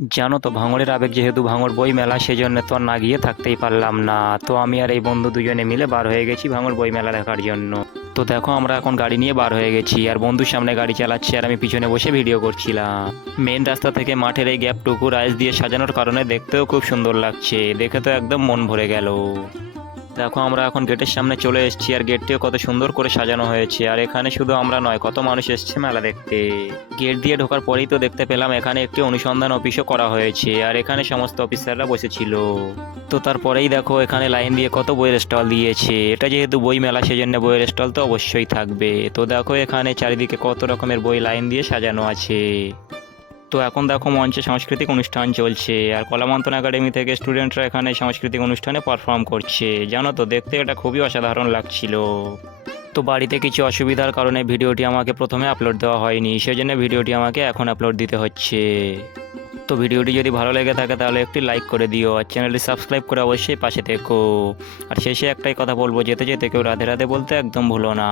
জানো তো ভাঙড়ের আবেগ যেহেতু ভাঙড় বই মেলা সেজন্য তো আর না গিয়ে থাকতেই পারলাম না। তো আমি আর এই বন্ধু দুজনে মিলে বার হয়ে গেছি ভাঙড় বই মেলা দেখার জন্য। তো দেখো আমরা এখন গাড়ি নিয়ে বার হয়ে গেছি আর বন্ধুর সামনে গাড়ি চালাচ্ছে আর আমি পিছনে বসে ভিডিও করছিলাম। মেন রাস্তা থেকে মাঠের এই গ্যাপটুকু রাইস দিয়ে সাজানোর কারণে দেখতেও খুব সুন্দর লাগছে, দেখে তো একদম মন ভরে গেল। দেখো আমরা এখন গেটের সামনে চলে এসেছি আর গেটটিও কত সুন্দর করে সাজানো হয়েছে, আর এখানে শুধু আমরা নয় কত মানুষ এসেছে মেলা দেখতে। গেট দিয়ে ঢোকার পরেই তো দেখতে পেলাম এখানে একটি অনুসন্ধান অফিসও করা হয়েছে আর এখানে সমস্ত অফিসাররা বসেছিল। তো তারপরেই দেখো এখানে লাইন দিয়ে কত বইয়ের স্টল দিয়েছে, এটা যেহেতু বই মেলা সেজন্য বইয়ের স্টল তো অবশ্যই থাকবে। তো দেখো এখানে চারিদিকে কত রকমের বই লাইন দিয়ে সাজানো আছে। তো এখন দেখো মঞ্চে সাংস্কৃতিক অনুষ্ঠান চলছে আর কলামন্তন একাডেমি থেকে স্টুডেন্টরা এখানে সাংস্কৃতিক অনুষ্ঠানে পারফর্ম করছে। জানো তো দেখতে এটা খুবই অসাধারণ লাগছিল। তো বাড়িতে কিছু অসুবিধার কারণে ভিডিওটি আমাকে প্রথমে আপলোড দেওয়া হয়নি, সেজন্য ভিডিওটি আমাকে এখন আপলোড দিতে হচ্ছে। তো ভিডিওটি যদি ভালো লেগে থাকে তাহলে একটি লাইক করে দিও আর চ্যানেলটি সাবস্ক্রাইব করে অবশ্যই পাশে থেকো। আর শেষে একটাই কথা বলবো, যেতে যেতে কেউ রাধে রাধে বলতে একদম ভুলো না।